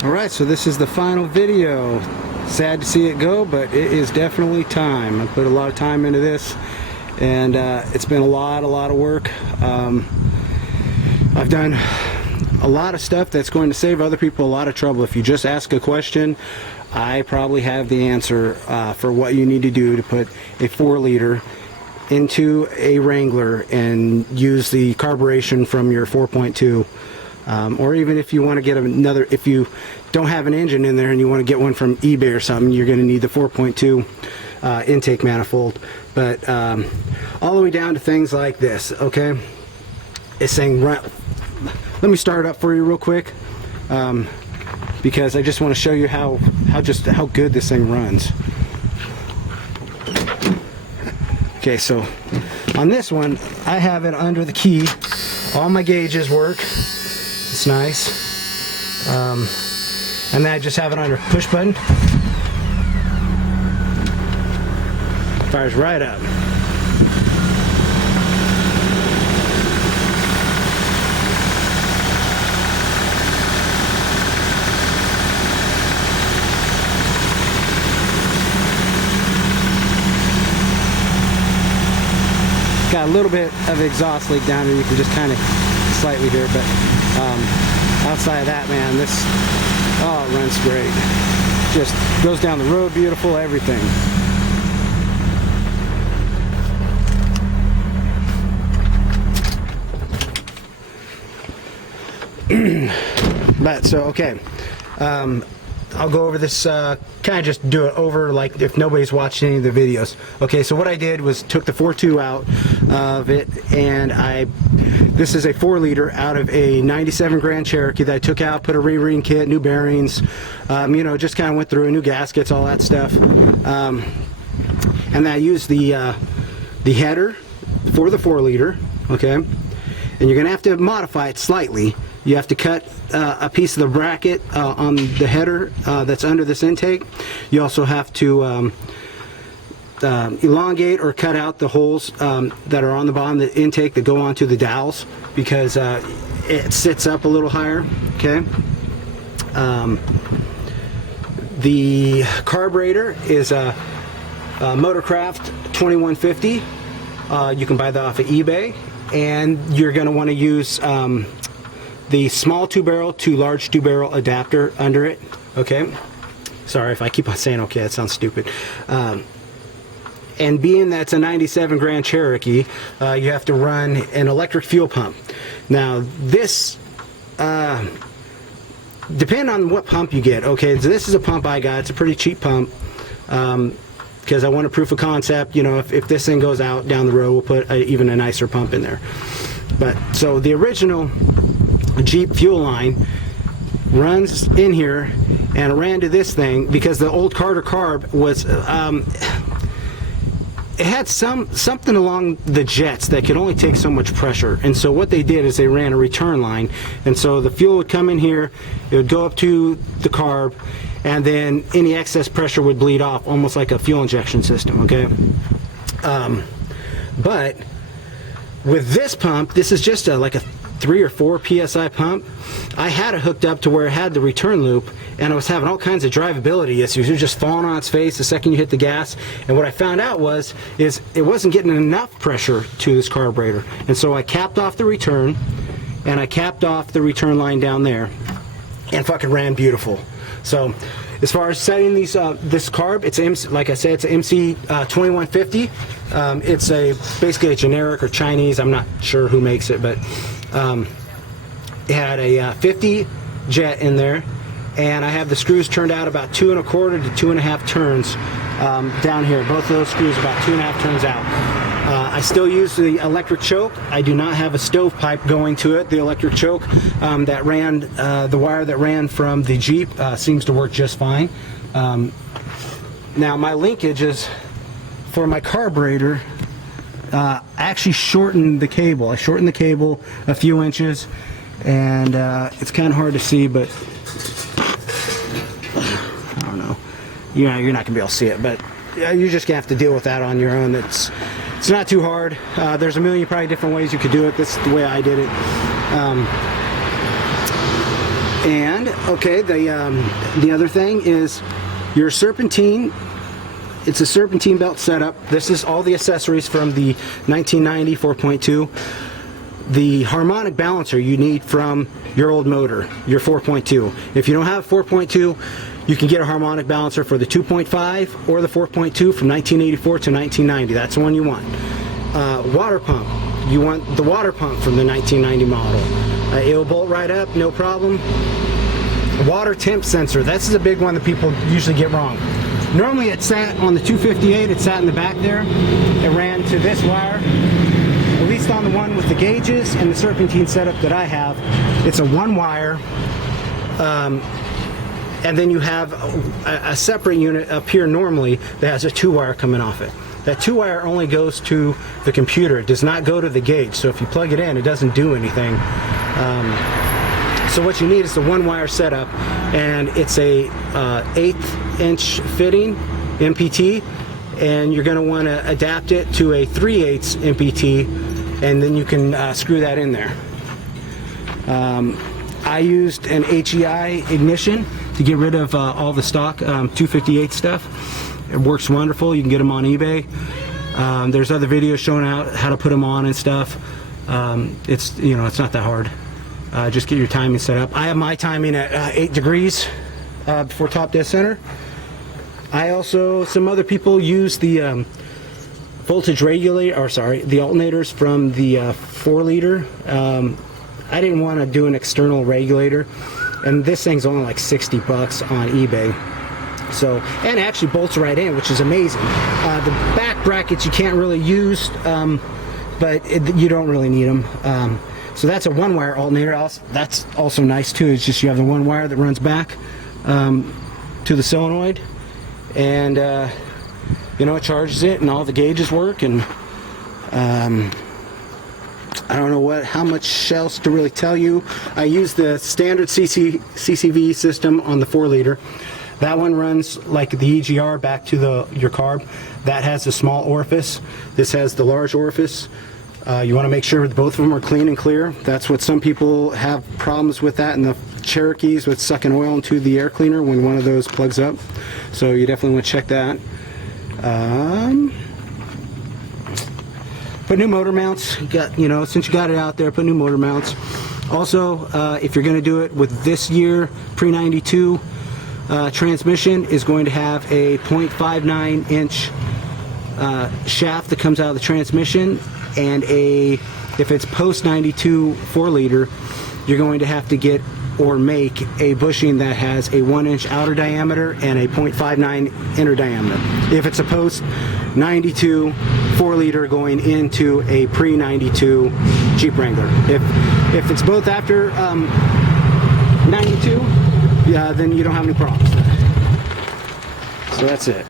Alright, so this is the final video. Sad to see it go, but it is definitely time. I put a lot of time into this, and it's been a lot of work. I've done a lot of stuff that's going to save other people a lot of trouble. If you just ask a question, I probably have the answer for what you need to do to put a 4-liter into a Wrangler and use the carburation from your 4.2. Or even if you want to get another, if you don't have an engine in there and you want to get one from eBay or something, you're going to need the 4.2 intake manifold. But all the way down to things like this, okay? It's saying, let me start it up for you real quick, because I just want to show you how good this thing runs. Okay, so on this one, I have it under the key. All my gauges work. It's nice. And then I just have it under push button. Fires right up. Got a little bit of exhaust leak down here. You can just kind of slightly hear, but outside of that, man, this, oh, it runs great. Just goes down the road beautiful, everything. But so okay, I'll go over this, kind of just do it over like if nobody's watched any of the videos. Okay, so what I did was took the 4.2 out of it, and this is a 4-liter out of a 97 Grand Cherokee that I took out, put a re-ring kit, new bearings, you know, just kind of went through new gaskets, all that stuff. And then I used the header for the 4-liter, okay? And you're gonna have to modify it slightly. You have to cut a piece of the bracket on the header that's under this intake. You also have to elongate or cut out the holes that are on the bottom of the intake that go onto the dowels, because it sits up a little higher, okay? The carburetor is a Motorcraft 2150. You can buy that off of eBay, and you're going to want to use the small 2-barrel to large 2-barrel adapter under it, okay? Sorry if I keep on saying okay, that sounds stupid. And being that's a 97 Grand Cherokee, you have to run an electric fuel pump. Now this, depending on what pump you get, okay, so this is a pump I got. It's a pretty cheap pump, because I want a proof of concept. You know, if this thing goes out down the road, we'll put even a nicer pump in there. But so the original Jeep fuel line runs in here, and ran to this thing because the old Carter carb was it had something along the jets that could only take so much pressure, and so what they did is they ran a return line, and so the fuel would come in here, it would go up to the carb, and then any excess pressure would bleed off, almost like a fuel injection system, okay? But with this pump, this is just like a 3 or 4 PSI pump. I had it hooked up to where it had the return loop, and I was having all kinds of drivability issues. It was just falling on its face the second you hit the gas, and what I found out is it wasn't getting enough pressure to this carburetor, and so I capped off the return, and I capped off the return line down there, and fucking ran beautiful. So as far as setting these this carb, it's like I said, it's an MC 2150. It's basically a generic or Chinese, I'm not sure who makes it, but it had a 50 jet in there, and I have the screws turned out about 2 1/4 to 2 1/2 turns down here. Both of those screws about 2 1/2 turns out. I still use the electric choke. I do not have a stovepipe going to it. The electric choke that ran, the wire that ran from the Jeep seems to work just fine. Now my linkages for my carburetor, I actually shortened the cable. I shortened the cable a few inches, and it's kind of hard to see, but I don't know. You're not going to be able to see it, but you're just going to have to deal with that on your own. It's not too hard. There's a million probably different ways you could do it. This is the way I did it. And okay, the other thing is your serpentine. It's a serpentine belt setup. This is all the accessories from the 1990 4.2. The harmonic balancer you need from your old motor, your 4.2. If you don't have 4.2, you can get a harmonic balancer for the 2.5 or the 4.2 from 1984 to 1990. That's the one you want. Water pump. You want the water pump from the 1990 model. It'll bolt right up, no problem. Water temp sensor. This is a big one that people usually get wrong. Normally it sat on the 258, it sat in the back there. It ran to this wire. At least on the one with the gauges and the serpentine setup that I have, it's a one wire. And then you have a separate unit up here normally that has a 2-wire coming off it. That 2-wire only goes to the computer. It does not go to the gauge. So if you plug it in, it doesn't do anything. So what you need is the 1-wire setup, and it's a 1/8 inch fitting MPT, and you're going to want to adapt it to a 3/8 MPT, and then you can screw that in there. I used an HEI ignition to get rid of all the stock 258 stuff. It works wonderful. You can get them on eBay. There's other videos showing out how to put them on and stuff. It's not that hard. Just get your timing set up. I have my timing at 8 degrees before top dead center. Some other people use the voltage regulator, or sorry, the alternators from the 4-liter. I didn't want to do an external regulator, and this thing's only like 60 bucks on eBay. So, and it actually bolts right in, which is amazing. The back brackets you can't really use, but you don't really need them. So that's a 1-wire alternator. That's also nice too. It's just you have the 1 wire that runs back to the solenoid, and it charges it, and all the gauges work. And I don't know how much else to really tell you. I use the standard CCV system on the 4-liter. That one runs like the EGR back to your carb. That has a small orifice. This has the large orifice. You want to make sure both of them are clean and clear. That's what some people have problems with, that in the Cherokees, with sucking oil into the air cleaner when one of those plugs up. So you definitely want to check that. Put new motor mounts. Since you got it out there, put new motor mounts. Also, if you're going to do it with this year, pre-92 transmission is going to have a 0.59 inch shaft that comes out of the transmission, and if it's post 92 4-liter, you're going to have to get or make a bushing that has a 1-inch outer diameter and a 0.59 inner diameter. If it's a post 92 4-liter going into a pre 92 Jeep Wrangler. If it's both after 92, then you don't have any problems. So that's it.